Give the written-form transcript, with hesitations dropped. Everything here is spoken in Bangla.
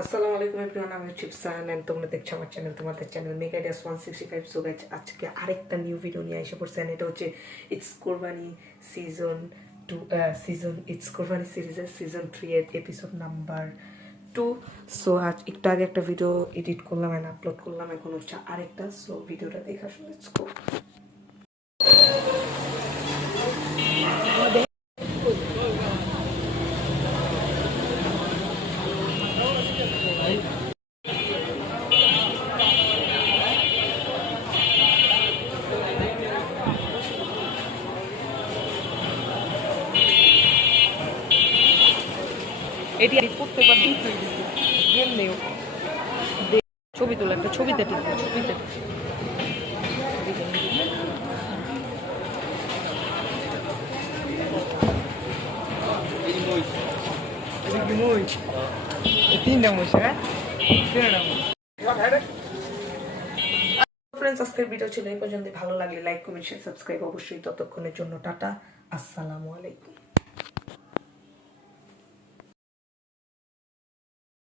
আসসালামু আলাইকুম এভরিওয়ান, আমি চিপসান এন্ড তোমরা দেখছো আমার চ্যানেল, তোমাদের চ্যানেল মেগা ডেস 165। সো গাইস, আজকে আরেকটা নিউ ভিডিও নিয়ে এসে পড়ছি। এটা হচ্ছে ইটস কোরবানি সিজন 2 ইটস কোরবানি সিরিজের সিজন 3 এর এপিসোড নাম্বার 2। সো আজ একটু আগে একটা ভিডিও এডিট করলাম এন্ড আপলোড করলাম, এখন হচ্ছে আরেকটা। সো ভিডিওটা দেখা শুরু, লেটস গো। এটি প্রত্যেকবার গেম নেই, ছবি তোলা একটা ছবিতে টিপবে, ছবিতে ফ্রেন্ডস, আজকের ভিডিও ছিল এই পর্যন্ত। ভালো লাগলে লাইক, কমেন্ট, শেয়ার, সাবস্ক্রাইব অবশ্যই। ততক্ষণের জন্য টাটা, আসসালামু আলাইকুম।